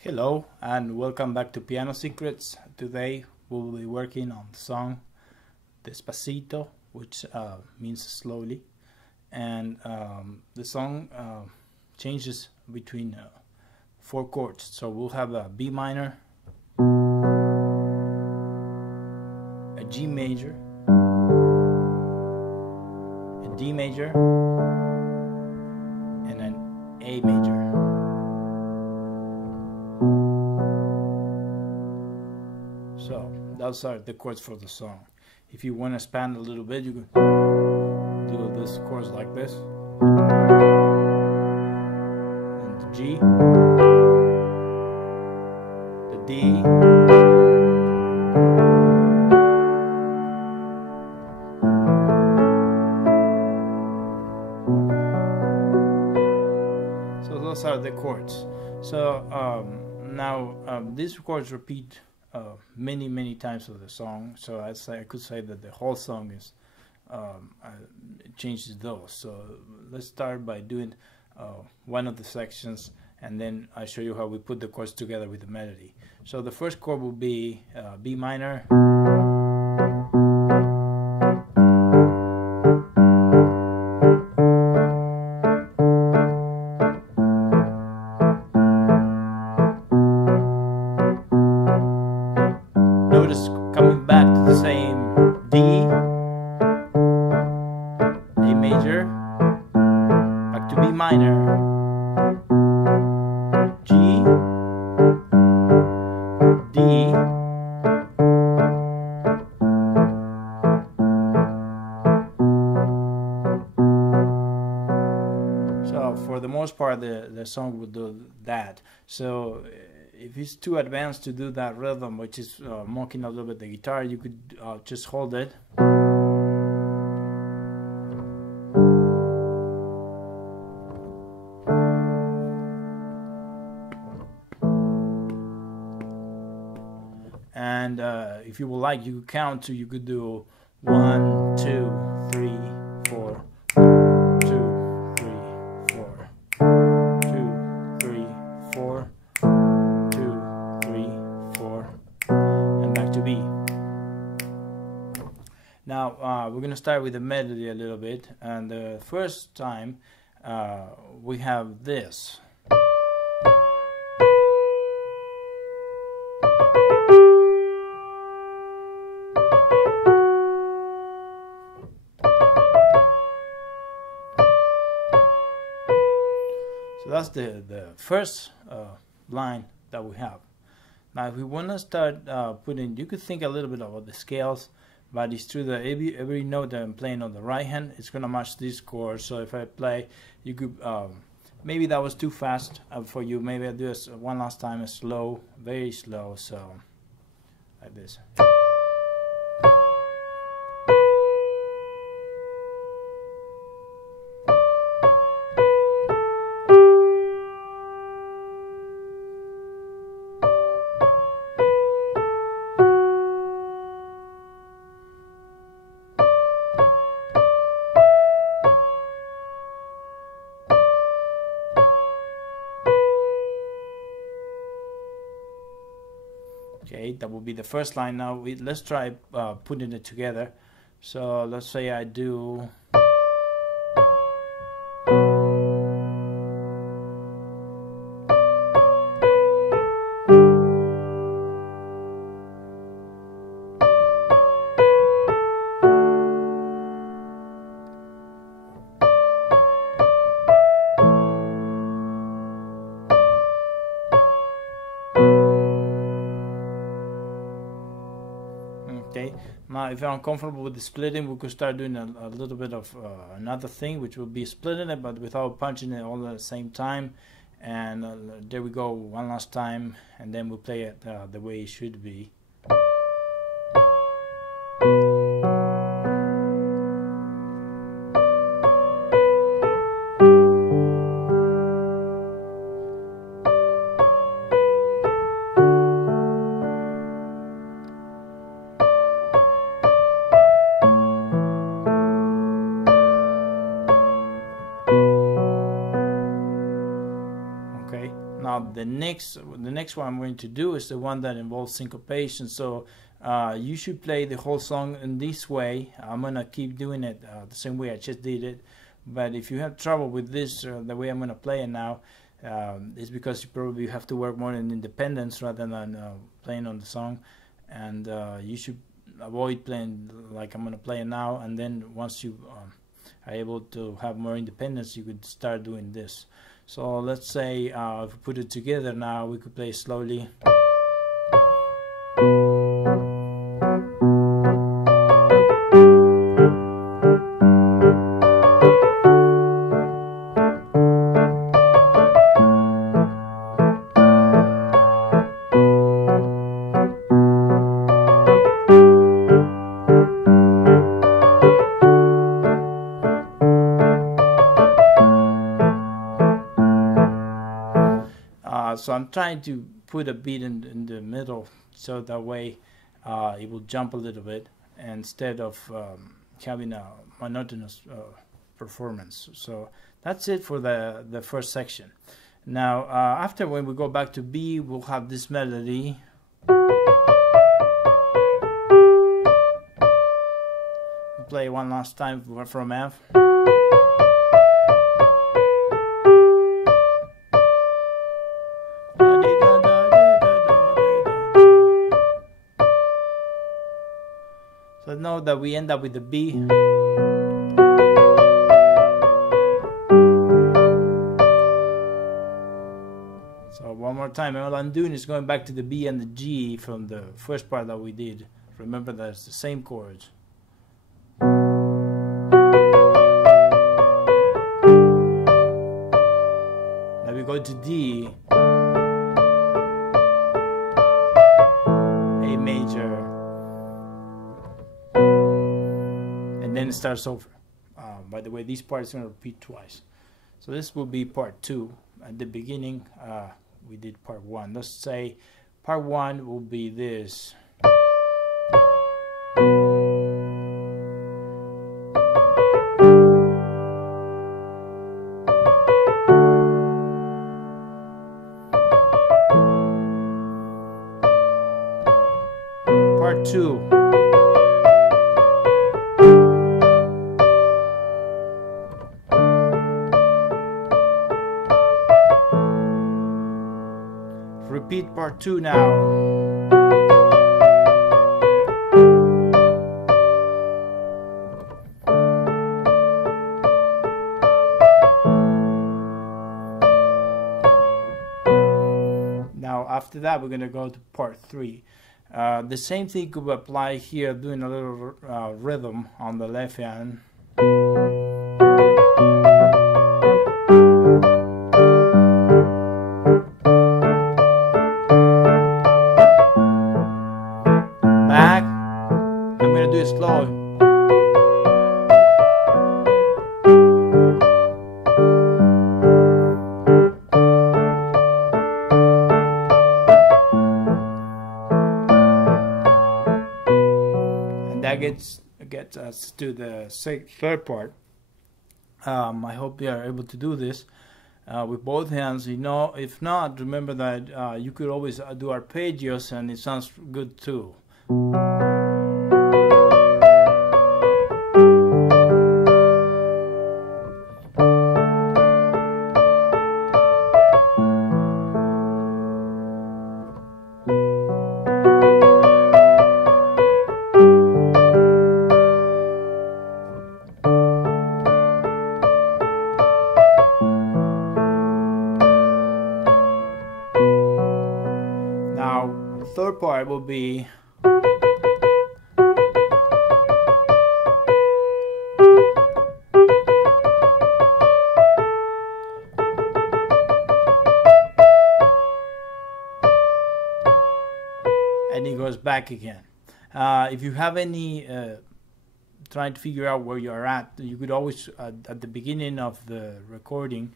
Hello and welcome back to Piano Secrets. Today we will be working on the song Despacito, which means slowly, and the song changes between four chords. So we'll have a B minor, a G major, a D major, and an A major. So those are the chords for the song. If you want to expand a little bit, you can do this chords like this, and the G, the D, so those are the chords. So now these chords repeat many times of the song, so I could say that the whole song is changes those. So let's start by doing one of the sections, and then I show you how we put the chords together with the melody. So the first chord will be B minor, notice coming back to the same D, A major, back to B minor, G, D, so for the most part the song will do that. So if it's too advanced to do that rhythm, which is mocking a little bit the guitar, you could just hold it. And if you would like, you could count to, you could do 1, 2, 3, 4, 2, 3, 4, 2, 3, 4. 2, 3, 4, and back to B. Now we're going to start with the melody a little bit, and the first time we have this. So that's the first line that we have. Now if we want to start putting, you could think a little bit about the scales, but it's true that every note that I'm playing on the right hand, it's going to match this chord. So if I play, you could, maybe that was too fast for you, maybe I'll do it one last time, slow, very slow, so like this. Okay, that will be the first line. Now let's try putting it together. So let's say I do okay. Now if you're uncomfortable with the splitting, we could start doing a little bit of another thing, which will be splitting it but without punching it all at the same time. And there we go, one last time, and then we'll play it the way it should be. Now the next one I'm going to do is the one that involves syncopation. So you should play the whole song in this way. I'm gonna keep doing it the same way I just did it. But if you have trouble with this, the way I'm gonna play it now, it's because you probably have to work more in independence rather than playing on the song. And you should avoid playing like I'm gonna play it now. And then once you are able to have more independence, you could start doing this. So let's say if we put it together now, we could play slowly. So I'm trying to put a beat in the middle, so that way it will jump a little bit instead of having a monotonous performance. So that's it for the first section. Now after, when we go back to B, we'll have this melody. I'll play one last time from F. So note that we end up with the B. So one more time, all I'm doing is going back to the B and the G from the first part that we did. Remember that it's the same chords. Now we go to D, A major, and then it starts over. By the way, this part is going to repeat twice. So this will be part 2. At the beginning, we did part 1. Let's say part 1 will be this. Part 2. Repeat part 2 now. Now after that we're going to go to part 3. The same thing could apply here, doing a little rhythm on the left hand. Back. I'm going to do it slow. And that gets us to the third part. I hope you are able to do this with both hands. You know, if not, remember that you could always do arpeggios, and it sounds good too. Now, the third part will be and it goes back again. If you have any trying to figure out where you're at, you could always at the beginning of the recording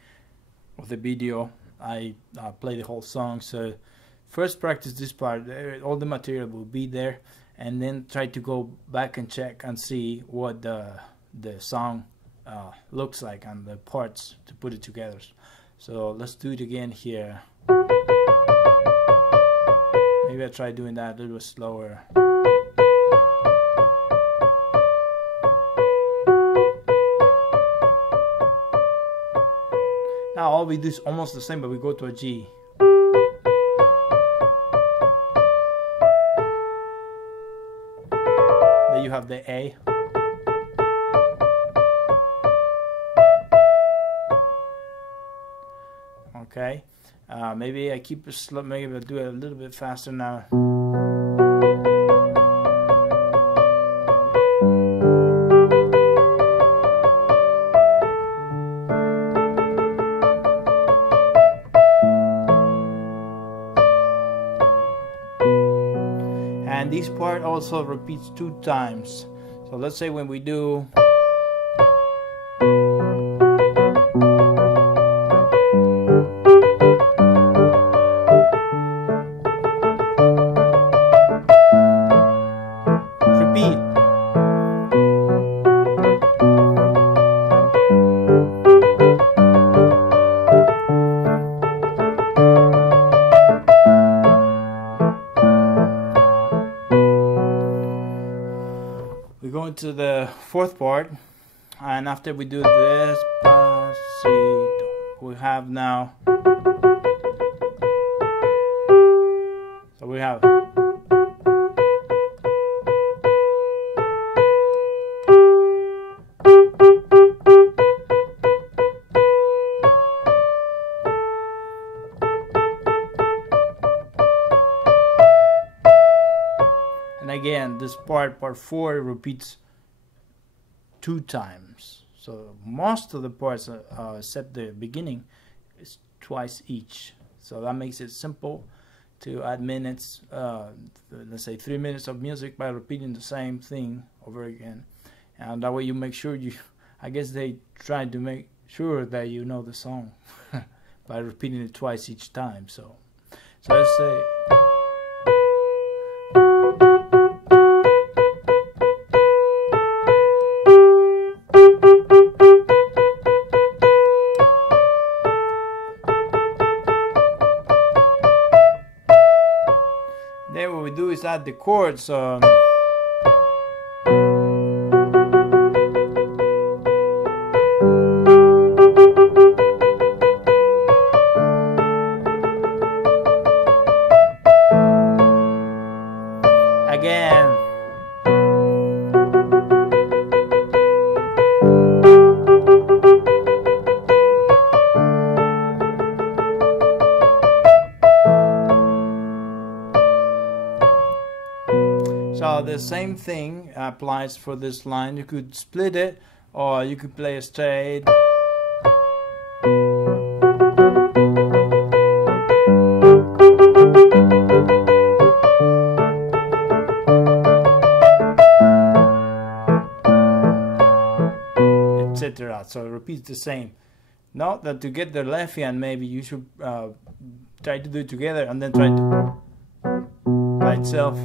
of the video, I play the whole song. So first practice this part, all the material will be there, and then try to go back and check and see what the song looks like and the parts to put it together. So let's do it again here. Maybe I try doing that a little bit slower. Now all we do is almost the same, but we go to a G. Then you have the A. Okay, maybe I keep it slow, maybe I'll do it a little bit faster now. And this part also repeats 2 times. So let's say when we do repeat. We go into the 4th part, and after we do Despacito, we have now, so we have again, this part 4 repeats 2 times. So most of the parts except the beginning is twice each. So that makes it simple to add minutes, let's say 3 minutes of music by repeating the same thing over again. And that way you make sure I guess they try to make sure that you know the song by repeating it twice each time. So let's say then what we do is add the chords. Again. So the same thing applies for this line. You could split it, or you could play it straight. Etc. So it repeats the same. Not that to get the left hand, maybe you should try to do it together and then try to by itself.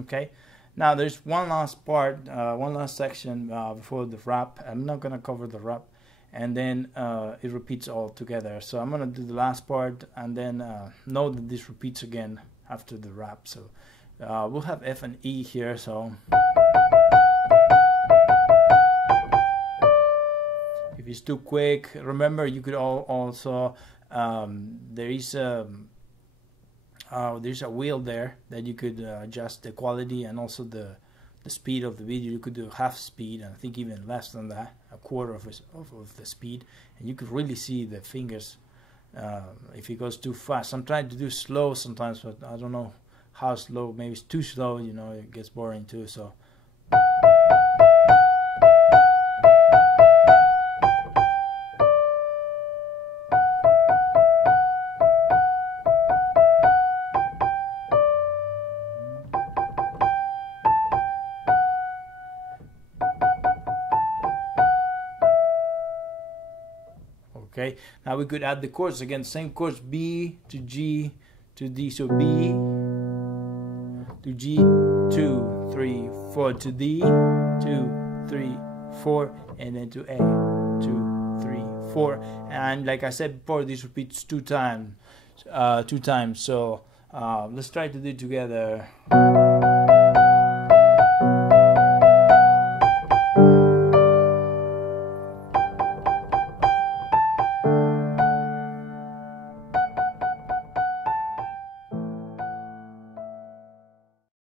Okay, now there's one last part, one last section before the rap. I'm not gonna cover the rap, and then it repeats all together. So I'm gonna do the last part, and then know that this repeats again after the rap. So we'll have F and E here. So if it's too quick, remember you could also there's a wheel there that you could adjust the quality and also the speed of the video. You could do half speed, and I think even less than that, a quarter of the speed, and you could really see the fingers if it goes too fast. I'm trying to do slow sometimes, but I don't know how slow. Maybe it's too slow, you know, it gets boring too. So okay, now we could add the chords again, same chords, B to G to D, so B to G, 2, 3, 4, to D, 2, 3, 4, and then to A, 2, 3, 4. And like I said before, this repeats two times. So let's try to do it together.